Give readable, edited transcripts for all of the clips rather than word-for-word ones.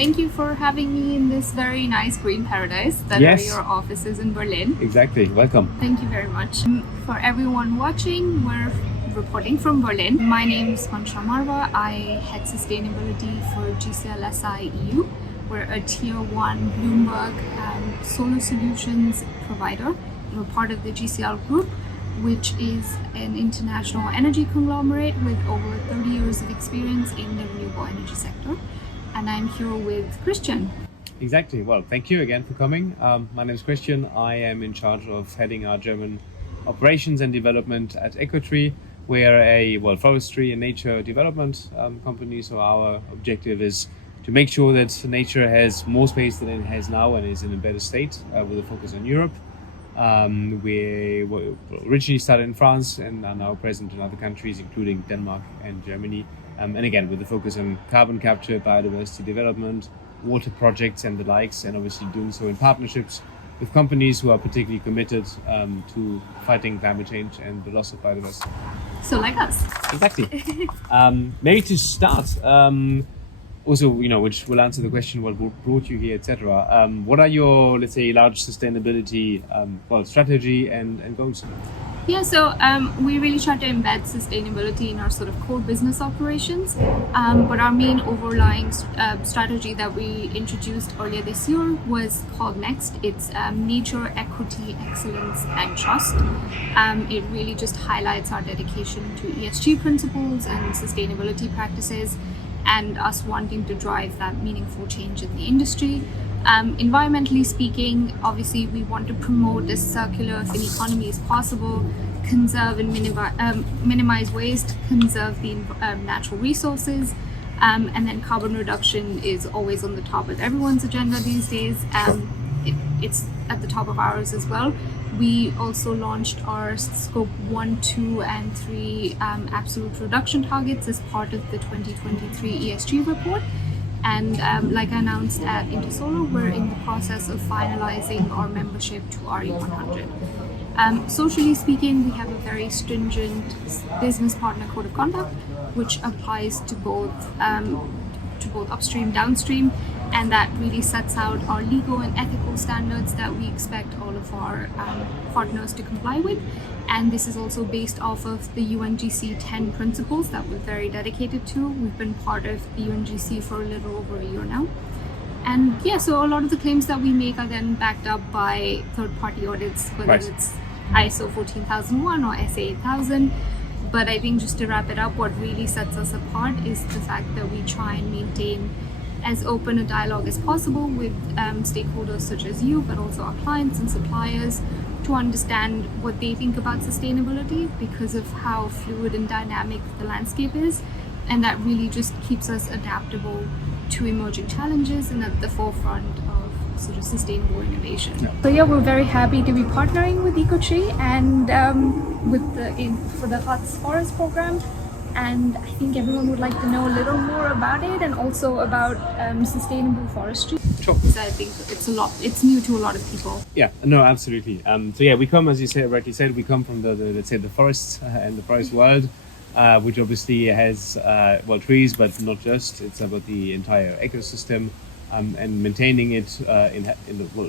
Thank you for having me in this very nice green paradise that Yes. are your offices in Berlin. Exactly. Welcome. Thank you very much. For everyone watching, we're reporting from Berlin. My name is Mansha Marwah. I head sustainability for GCL SI EU. We're a tier 1 Bloomberg solar solutions provider. We're part of the GCL group, which is an international energy conglomerate with over 30 years of experience in the renewable energy sector. And I'm here with Christian. Exactly. Well, thank you again for coming. My name is Christian. I am in charge of heading our German operations and development at EcoTree. We are a forestry and nature development company. So our objective is to make sure that nature has more space than it has now and is in a better state, with a focus on Europe. We were originally started in France and are now present in other countries, including Denmark and Germany. And again, with the focus on carbon capture, biodiversity development, water projects and the likes, and obviously doing so in partnerships with companies who are particularly committed to fighting climate change and the loss of biodiversity. So like us. Exactly. Maybe to start, also, which will answer the question, what brought you here, etc. What are your, let's say, large sustainability strategy and goals? Yeah, so we really try to embed sustainability in our sort of core business operations. But our main overlying strategy that we introduced earlier this year was called Next. It's Nature, Equity, Excellence, and Trust. It really just highlights our dedication to ESG principles and sustainability practices, and us wanting to drive that meaningful change in the industry. Environmentally speaking, obviously we want to promote as circular of an economy as possible, conserve and minimize waste, conserve the natural resources, and then carbon reduction is always on the top of everyone's agenda these days. It's at the top of ours as well. We also launched our scope 1, 2, and 3 absolute reduction targets as part of the 2023 ESG report. And like I announced at Intersolar, we're in the process of finalizing our membership to RE100. Socially speaking, we have a very stringent business partner code of conduct, which applies to both upstream, downstream, and that really sets out our legal and ethical standards that we expect all of our partners to comply with. And this is also based off of the UNGC 10 principles that we're very dedicated to. We've been part of the UNGC for a little over a year now. And yeah, so a lot of the claims that we make are then backed up by third-party audits, whether it's ISO 14001 or SA 8000. But I think just to wrap it up, what really sets us apart is the fact that we try and maintain as open a dialogue as possible with stakeholders such as you, but also our clients and suppliers, to understand what they think about sustainability because of how fluid and dynamic the landscape is. And that really just keeps us adaptable to emerging challenges and at the forefront of sort of sustainable innovation. Yeah. So yeah, we're very happy to be partnering with EcoTree and for the Harz Forest program. And I think everyone would like to know a little more about it and also about sustainable forestry. Sure. Because I think it's new to a lot of people. Yeah, no, absolutely. So yeah, we come, as you rightly said, we come from the let's say the forests and the forest world, which obviously has trees, but not just. It's about the entire ecosystem and maintaining it in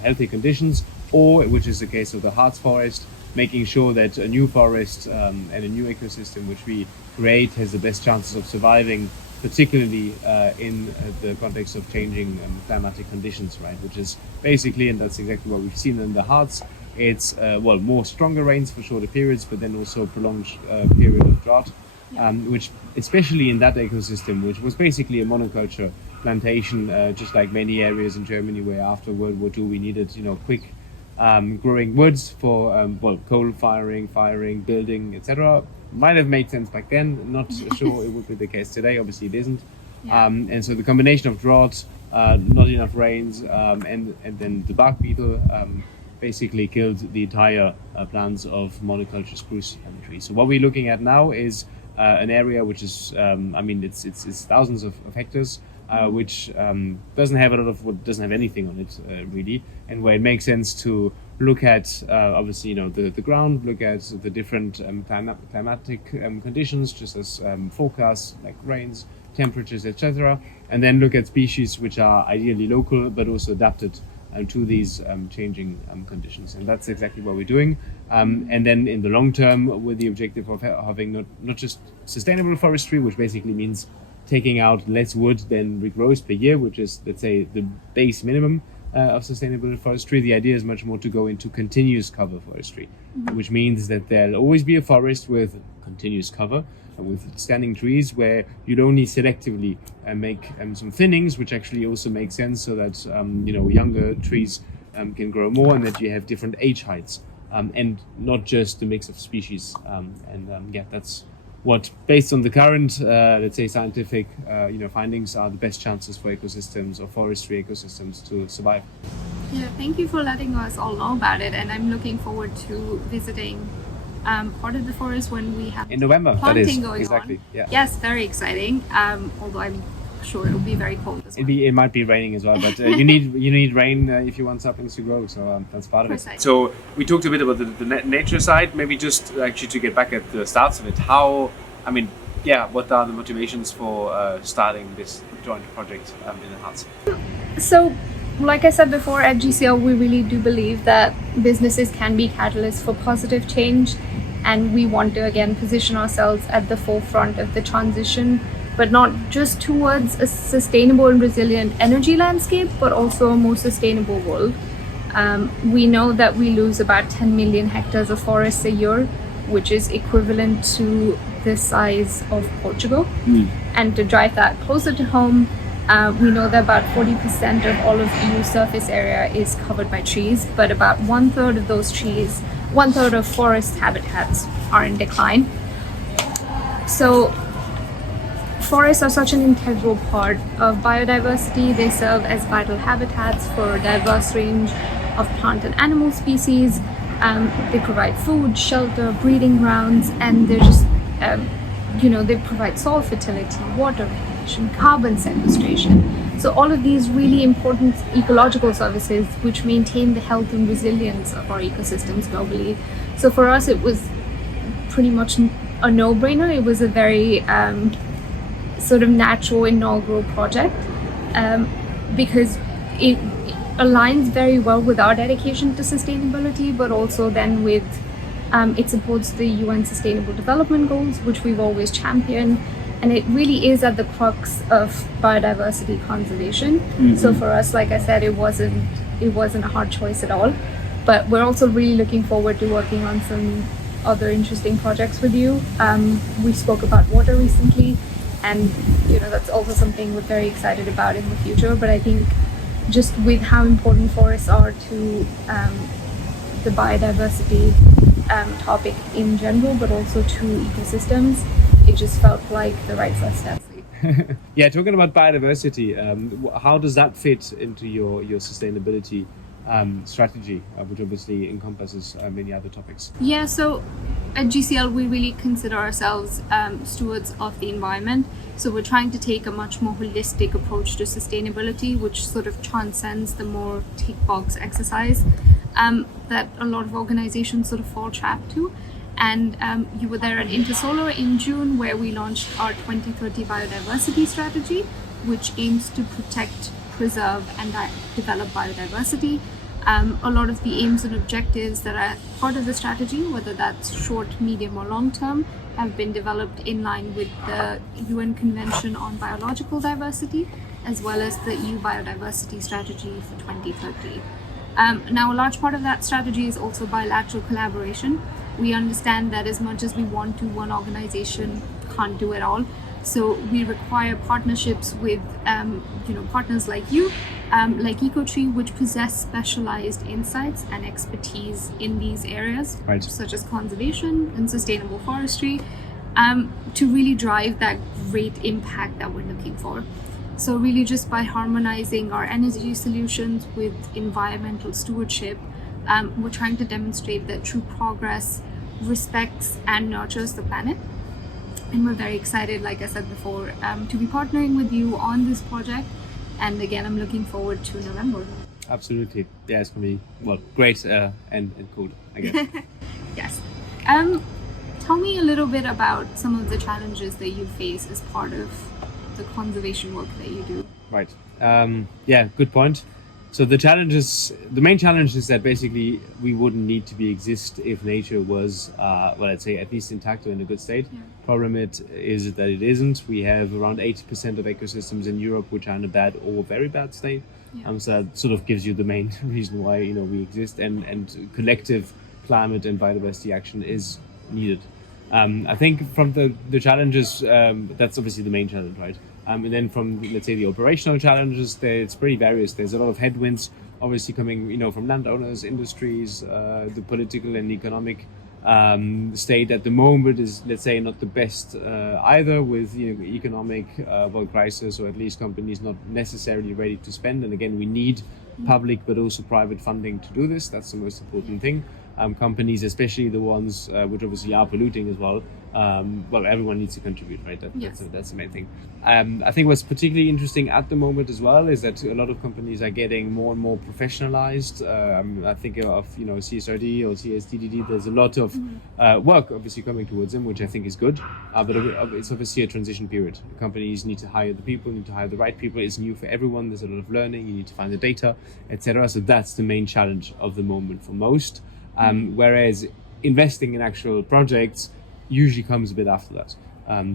healthy conditions, or which is the case of the Harz forest, making sure that a new forest and a new ecosystem which we create has the best chances of surviving, particularly in the context of changing climatic conditions, right? Which is basically, and that's exactly what we've seen in the Harz, it's more stronger rains for shorter periods, but then also prolonged period of drought, which especially in that ecosystem, which was basically a monoculture plantation, just like many areas in Germany where after World War II we needed quick growing woods for coal firing, building, etc. Might have made sense back then. Not sure it would be the case today. Obviously, it isn't. Yeah. And so the combination of drought, not enough rains, and then the bark beetle basically killed the entire plants of monoculture spruce trees. So what we're looking at now is an area which is, it's thousands of hectares. Which doesn't have doesn't have anything on it really, and where it makes sense to look at obviously the ground, look at the different climatic conditions, just as forecasts like rains, temperatures, etc., and then look at species which are ideally local but also adapted to these changing conditions. And that's exactly what we're doing. And then in the long term, with the objective of having not just sustainable forestry, which basically means taking out less wood than regrows per year, which is, let's say, the base minimum of sustainable forestry. The idea is much more to go into continuous cover forestry, which means that there'll always be a forest with continuous cover, with standing trees, where you'd only selectively make some thinnings, which actually also make sense, so that younger trees can grow more, and that you have different age heights, and not just a mix of species. That's what, based on the current, let's say, scientific findings, are the best chances for ecosystems or forestry ecosystems to survive. Yeah, thank you for letting us all know about it, and I'm looking forward to visiting part of the forest when we have in November. Planting going exactly. on. Yeah. Yes, very exciting. Although I'm sure it'll be very cold as well. It might be raining as well, but you need rain if you want saplings to grow. So that's part of it. So we talked a bit about the nature side. Maybe just actually to get back at the starts of it. What are the motivations for starting this joint project in the Harz? So, like I said before, at GCL we really do believe that businesses can be catalysts for positive change, and we want to again position ourselves at the forefront of the transition, but not just towards a sustainable and resilient energy landscape, but also a more sustainable world. We know that we lose about 10 million hectares of forests a year, which is equivalent to the size of Portugal. And to drive that closer to home, we know that about 40% of all of EU surface area is covered by trees, but about 1/3 of those trees, 1/3 of forest habitats are in decline. So forests are such an integral part of biodiversity. They serve as vital habitats for a diverse range of plant and animal species. They provide food, shelter, breeding grounds, and they're just, they provide soil fertility, water regulation, carbon sequestration. So all of these really important ecological services which maintain the health and resilience of our ecosystems globally. So for us, it was pretty much a no-brainer. It was a very sort of natural inaugural project because it aligns very well with our dedication to sustainability, but also then with it supports the UN Sustainable Development Goals, which we've always championed, and it really is at the crux of biodiversity conservation. So for us, like I said, it wasn't a hard choice at all, but we're also really looking forward to working on some other interesting projects with you. We spoke about water recently, and that's also something we're very excited about in the future. But I think just with how important forests are to the biodiversity topic in general, but also to ecosystems, it just felt like the right first step. Yeah, talking about biodiversity, how does that fit into your sustainability strategy, which obviously encompasses many other topics? Yeah, so at GCL we really consider ourselves stewards of the environment. So we're trying to take a much more holistic approach to sustainability, which sort of transcends the more tick box exercise that a lot of organizations sort of fall trapped to. And you were there at Intersolar in June, where we launched our 2030 biodiversity strategy, which aims to protect, preserve and develop biodiversity. A lot of the aims and objectives that are part of the strategy, whether that's short, medium or long term, have been developed in line with the UN Convention on Biological Diversity, as well as the EU Biodiversity Strategy for 2030. Now, a large part of that strategy is also bilateral collaboration. We understand that as much as we want to, one organization can't do it all. So we require partnerships with partners like you, like EcoTree, which possess specialized insights and expertise in these areas, right, such as conservation and sustainable forestry, to really drive that great impact that we're looking for. So really just by harmonizing our energy solutions with environmental stewardship, we're trying to demonstrate that true progress respects and nurtures the planet. And we're very excited, like I said before, to be partnering with you on this project. And again, I'm looking forward to November. Absolutely. Yeah, it's going to be, great and cool, I guess. Yes. Tell me a little bit about some of the challenges that you face as part of the conservation work that you do. Right. Yeah, good point. So the main challenge is that basically we wouldn't need to exist if nature was, let's say at least intact or in a good state. Yeah. Problem is that it isn't. We have around 80% of ecosystems in Europe which are in a bad or very bad state. Yeah. So that sort of gives you the main reason why we exist, and collective climate and biodiversity action is needed. I think from the challenges, that's obviously the main challenge, right? And then from, let's say, the operational challenges, it's pretty various. There's a lot of headwinds, obviously coming, from landowners, industries, the political and economic state at the moment is, let's say, not the best either, with economic crisis, or at least companies not necessarily ready to spend. And again, we need public but also private funding to do this. That's the most important thing. Companies, especially the ones which obviously are polluting as well, everyone needs to contribute, right? That's the main thing. I think what's particularly interesting at the moment as well is that a lot of companies are getting more and more professionalized. I think of CSRD or CSDDD. There's a lot of work obviously coming towards them, which I think is good. But it's obviously a transition period. Companies need to hire the people, need to hire the right people. It's new for everyone. There's a lot of learning. You need to find the data, etc. So that's the main challenge of the moment for most. Whereas investing in actual projects usually comes a bit after that.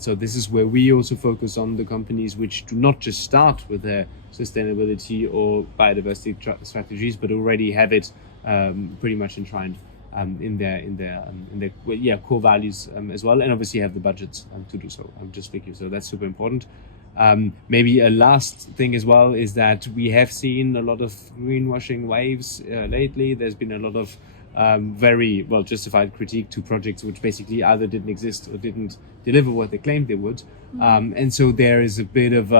So this is where we also focus on the companies which do not just start with their sustainability or biodiversity strategies, but already have it pretty much enshrined in their core values as well, and obviously have the budgets to do so. Just like you, so that's super important. Maybe a last thing as well is that we have seen a lot of greenwashing waves lately. There's been a lot of very well justified critique to projects which basically either didn't exist or didn't deliver what they claimed they would, and so there is a bit of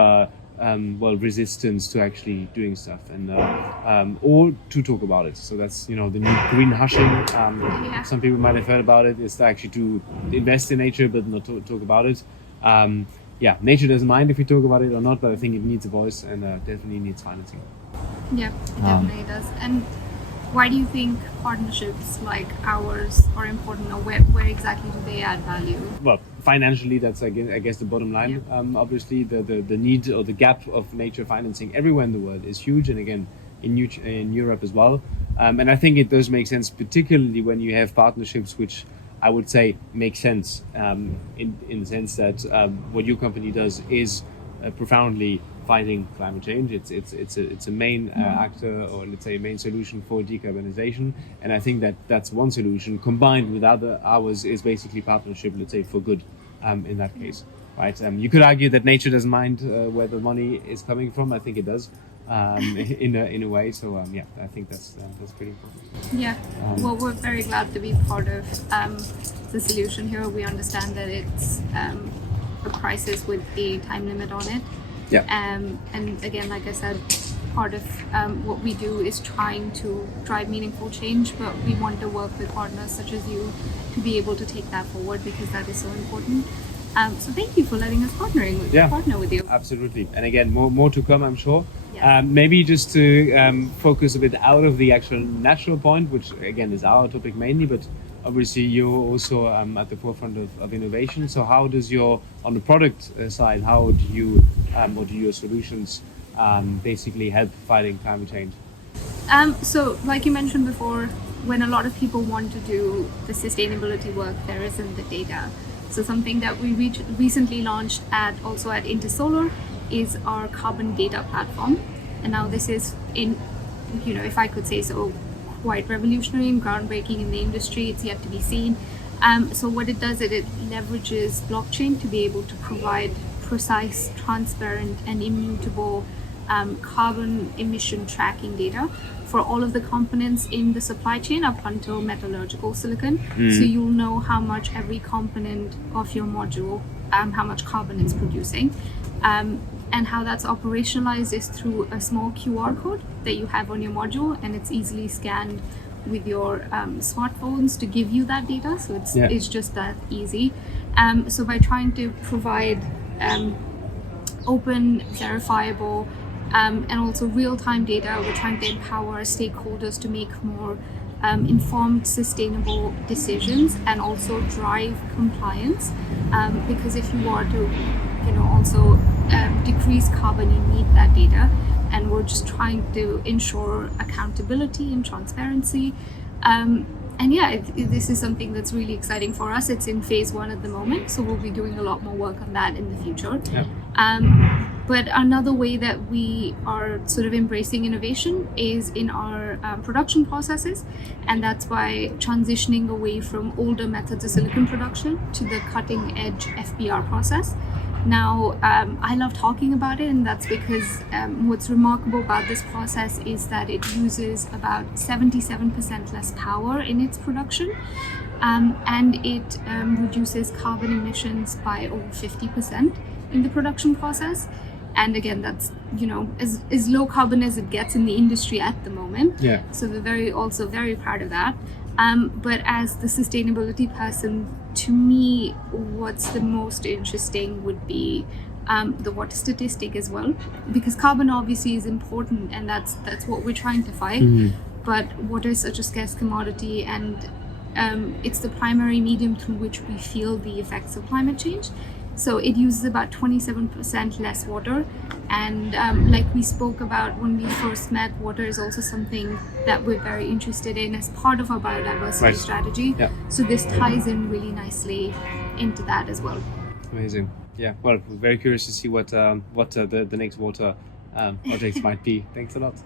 resistance to actually doing stuff and or to talk about it. So that's the new green hushing. Some people might have heard about it. It's actually to invest in nature but not to talk about it. Nature doesn't mind if we talk about it or not, but I think it needs a voice and definitely needs financing. Yeah, it definitely does. And why do you think partnerships like ours are important, or where exactly do they add value? Well, financially, that's I guess the bottom line. Yeah. Obviously, the need or the gap of nature financing everywhere in the world is huge, and again in Europe as well. And I think it does make sense, particularly when you have partnerships which I would say make sense in the sense that what your company does is profoundly fighting climate change. It's a main actor, or let's say a main solution for decarbonization, and I think that's one solution. Combined with ours is basically partnership, let's say, for good in that case, right? You could argue that nature doesn't mind where the money is coming from. I think it does in a way. So I think that's pretty important. Yeah. Well, we're very glad to be part of the solution here. We understand that it's a crisis with a time limit on it. Yeah. And again, like I said, part of what we do is trying to drive meaningful change, but we want to work with partners such as you to be able to take that forward, because that is so important. So thank you for letting us partner with you. Absolutely. And again, more to come, I'm sure. Yeah. Maybe just to focus a bit out of the actual natural point, which again is our topic mainly, but obviously you're also at the forefront of innovation. So how does on the product side, how do your solutions basically help fighting climate change? So like you mentioned before, when a lot of people want to do the sustainability work, there isn't the data. So something that we recently launched at Intersolar is our carbon data platform. And now this is if I could say so, quite revolutionary and groundbreaking in the industry. It's yet to be seen. So what it does is it leverages blockchain to be able to provide precise, transparent, and immutable carbon emission tracking data for all of the components in the supply chain up until metallurgical silicon. So you'll know how much every component of your module, how much carbon it's producing. And how that's operationalized is through a small QR code that you have on your module, and it's easily scanned with your smartphones to give you that data. So it's just that easy. So by trying to provide open, verifiable, and also real-time data, we're trying to empower stakeholders to make more informed, sustainable decisions, and also drive compliance. Because if you are to, also decrease carbon, you need that data, and we're just trying to ensure accountability and transparency. And yeah, this is something that's really exciting for us. It's in phase 1 at the moment, so we'll be doing a lot more work on that in the future. But another way that we are sort of embracing innovation is in our production processes, and that's by transitioning away from older methods of silicon production to the cutting edge FBR process. Now, I love talking about it, and that's because what's remarkable about this process is that it uses about 77% less power in its production, and it reduces carbon emissions by over 50% in the production process. And again, that's, you know, as low carbon as it gets in the industry at the moment. Yeah. So we're also very proud of that. But as the sustainability person, to me, what's the most interesting would be the water statistic as well, because carbon obviously is important, and that's what we're trying to fight. But water is such a scarce commodity, and it's the primary medium through which we feel the effects of climate change. So it uses about 27% less water, and like we spoke about when we first met, water is also something that we're very interested in as part of our biodiversity strategy. Yeah. So this ties in really nicely into that as well. Amazing. Yeah. Well, we're very curious to see what the next water projects might be. Thanks a lot.